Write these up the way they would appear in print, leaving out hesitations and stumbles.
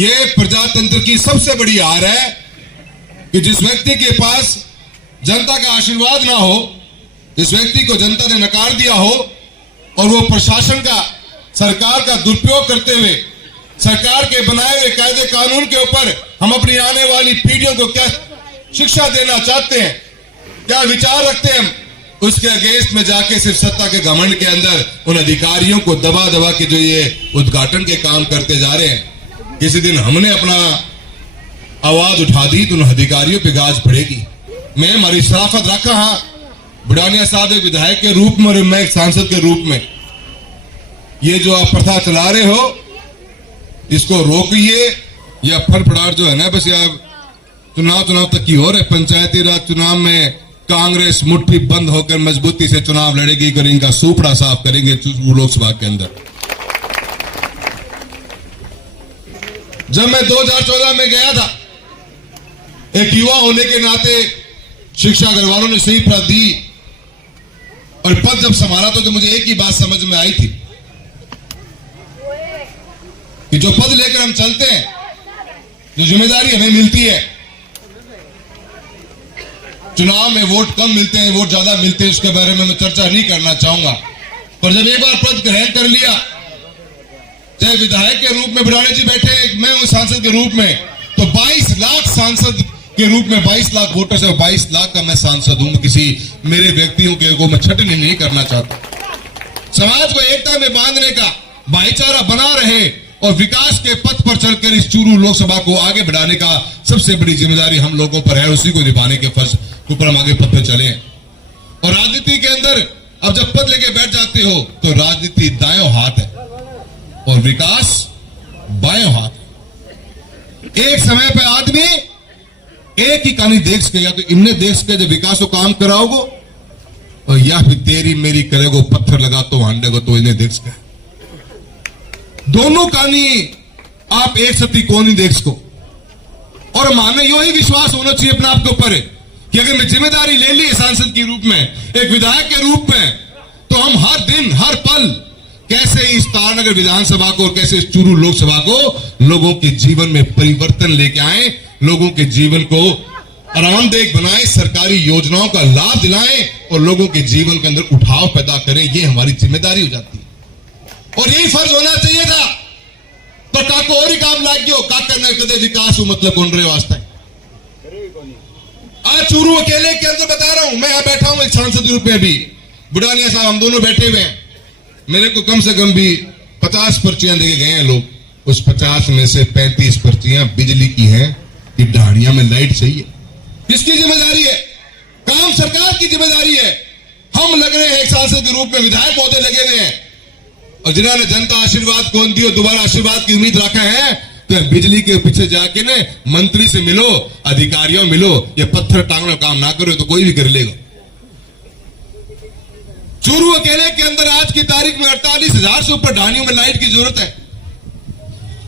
ये प्रजातंत्र की सबसे बड़ी हार है कि जिस व्यक्ति के पास जनता का आशीर्वाद ना हो, जिस व्यक्ति को जनता ने नकार दिया हो और वो प्रशासन का, सरकार का दुरुपयोग करते हुए सरकार के बनाए हुए कायदे कानून के ऊपर हम अपनी आने वाली पीढ़ियों को क्या शिक्षा देना चाहते हैं, क्या विचार रखते हैं, हम उसके अगेंस्ट में जाके सिर्फ सत्ता के घमंड के अंदर उन अधिकारियों को दबा दबा के जो ये उद्घाटन के काम करते जा रहे हैं। किसी दिन हमने अपना आवाज उठा दी तो उन अधिकारियों पे गाज पड़ेगी। मैं हमारी शराफत रखा, हाँ, बुढ़ानिया साहब एक विधायक के रूप में और मैं एक सांसद के रूप में ये जो आप प्रथा चला रहे हो इसको रोकिए। या फड़फड़ाहट जो है ना, बस यार चुनाव तक की हो रहे, पंचायती राज चुनाव में कांग्रेस मुट्ठी बंद होकर मजबूती से चुनाव लड़ेगी, कर इनका सूपड़ा साफ करेंगे लोकसभा के अंदर। जब मैं 2014 में गया था, एक युवा होने के नाते शिक्षा घर वालों ने सही पद दी और पद जब संभाला तो मुझे एक ही बात समझ में आई थी कि जो पद लेकर हम चलते हैं, जो जिम्मेदारी हमें मिलती है, चुनाव में वोट कम मिलते हैं, वोट ज्यादा मिलते हैं, उसके बारे में मैं चर्चा नहीं करना चाहूंगा। पर जब एक बार पद ग्रहण कर लिया, चाहे विधायक के रूप में बुढ़ाने जी बैठे, मैं हूं सांसद के रूप में, तो 22 लाख सांसद के रूप में 22 लाख वोटर से 22 लाख का मैं सांसद हूं। किसी मेरे व्यक्तियों के को मैं छटनी नहीं करना चाहता। समाज को एकता में बांधने का, भाईचारा बना रहे और विकास के पथ पर चलकर इस चूरू लोकसभा को आगे बढ़ाने का सबसे बड़ी जिम्मेदारी हम लोगों पर है। उसी को निभाने के फर्ज ऊपर हम आगे पथ पर चले। और राजनीति के अंदर अब जब पद लेके बैठ जाते हो तो राजनीति दाएं हाथ है और विकास बाएं हाथ है। एक समय पर आदमी एक ही कहानी देख सके, या तो इनने देख सके जब विकास को काम कराओगे, और या फिर तेरी मेरी करेगो, पत्थर लगा तो हांडे को तो इन्हें देख सके। दोनों कहानी आप एक सती को नहीं देख सको। और माने यो ही विश्वास होना चाहिए अपने आप के ऊपर कि अगर मैं जिम्मेदारी ले ली सांसद के रूप में, एक विधायक के रूप में, तो हम हर दिन हर पल कैसे इस तारानगर विधानसभा को और कैसे इस चूरू लोकसभा को लोगों के जीवन में परिवर्तन लेके आए, लोगों के जीवन को आरामदेह बनाए, सरकारी योजनाओं का लाभ दिलाएं और लोगों के जीवन के अंदर उठाव पैदा करें। ये हमारी जिम्मेदारी हो जाती है और यही फर्ज होना चाहिए था। तो काको और ही काम लाग गयो, काका ने कदे विकास हो मतलब कौन रहे वास्ते। आज चूरू अकेले के अंदर बता रहा हूं, मैं यहां बैठा हूं एक सांसद के रूप में, भी बुढ़ानिया साहब हम दोनों बैठे हुए हैं। मेरे को कम से कम भी 50 पर्चियां देके गए हैं लोग। उस 50 में से 35 पर्चियां बिजली की हैं कि ढाणिया में लाइट चाहिए। किसकी जिम्मेदारी है? काम सरकार की जिम्मेदारी है। हम लग रहे हैं एक सांसद के रूप में, विधायक पौधे लगे हुए हैं और जिन्होंने जनता आशीर्वाद कौन दी और दोबारा आशीर्वाद की उम्मीद रखा है, तो बिजली के पीछे जाके ने मंत्री से मिलो, अधिकारियों मिलो, ये पत्थर टांगना काम ना करो तो कोई भी कर लेगा। चूरू अकेले के अंदर आज की तारीख में 48,000 से ऊपर ढानियों में लाइट की जरूरत है।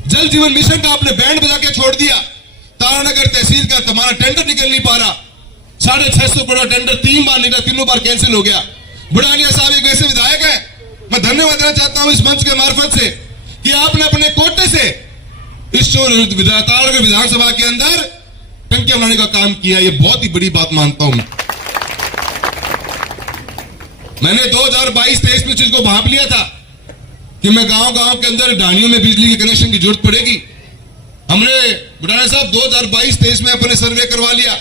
जल जीवन मिशन का आपने बैंड बजा के छोड़ दिया। तारानगर तहसील का तुम्हारा टेंडर निकल नहीं पा रहा। 650 करोड़ टेंडर 3 बार निकला, तीनों बार कैंसिल हो गया। बुढ़ानिया साहब एक वैसे विधायक है, मैं धन्यवाद देना चाहता हूं इस मंच के मार्फत से कि आपने अपने कोटे से इस तारानगर विधानसभा के अंदर टंकियां बनाने का काम किया। ये बहुत ही बड़ी बात मानता हूं। मैंने 2022-23 में चीज को भांप लिया था कि मैं गांव के अंदर ढाणियों में बिजली के कनेक्शन की जरूरत पड़ेगी। हमने बुढ़ाना साहब 2022-23 में अपने सर्वे करवा लिया।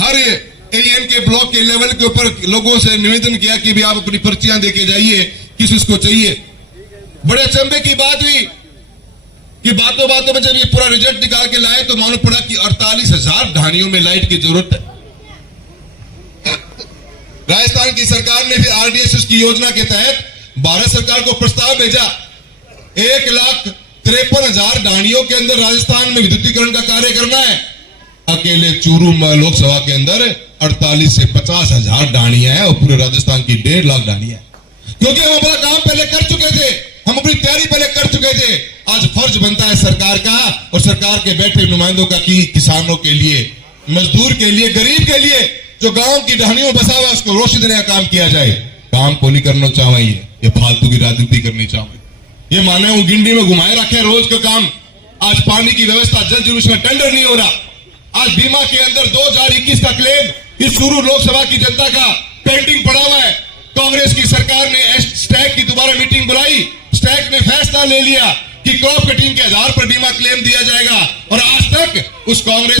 हर एलियन के ब्लॉक के लेवल के ऊपर लोगों से निवेदन किया कि भी आप अपनी पर्चियां देके जाइए, किस उसको चाहिए। बड़े अचंभे की बात हुई कि बातों बातों में जब ये पूरा रिजल्ट निकाल के लाए तो मालूम पड़ा कि 48,000 ढाणियों में लाइट की जरूरत है। राजस्थान की सरकार ने फिर आरडीएसएस की योजना के तहत भारत सरकार को प्रस्ताव भेजा। 1,53,000 ढाणियों के अंदर राजस्थान में विद्युतीकरण का कार्य करना है। अकेले चूरू लोकसभा के अंदर 48 से 50,000 ढाणियां हैं और पूरे राजस्थान की 1.5 लाख ढाणियां हैं। क्योंकि हम अपना काम पहले कर चुके थे, हम अपनी तैयारी पहले कर चुके थे। आज फर्ज बनता है सरकार का और सरकार के बैठे नुमाइंदों का कि किसानों के लिए, मजदूर के लिए, गरीब के लिए, जो गांव की ढाणियों में बसा हुआ है उसको रोशनी देने का काम किया जाए। काम को नहीं करना चाहिए, ये फालतू की राजनीति करनी चाहिए। ये माने वो गिंडी में घुमाए रखे रोज का काम। आज पानी की व्यवस्था, जल जीवन मिशन का टेंडर नहीं हो रहा। आज बीमा के अंदर 2021 का क्लेम इस चूरू लोकसभा की जनता का पेंडिंग पड़ा हुआ है। कांग्रेस की सरकार ने स्टैक की दोबारा मीटिंग बुलाई, स्टैक ने फैसला ले लिया कि क्रॉप कटिंग के आधार पर बीमा क्लेम दिया जाएगा, और आज तक उस कांग्रेस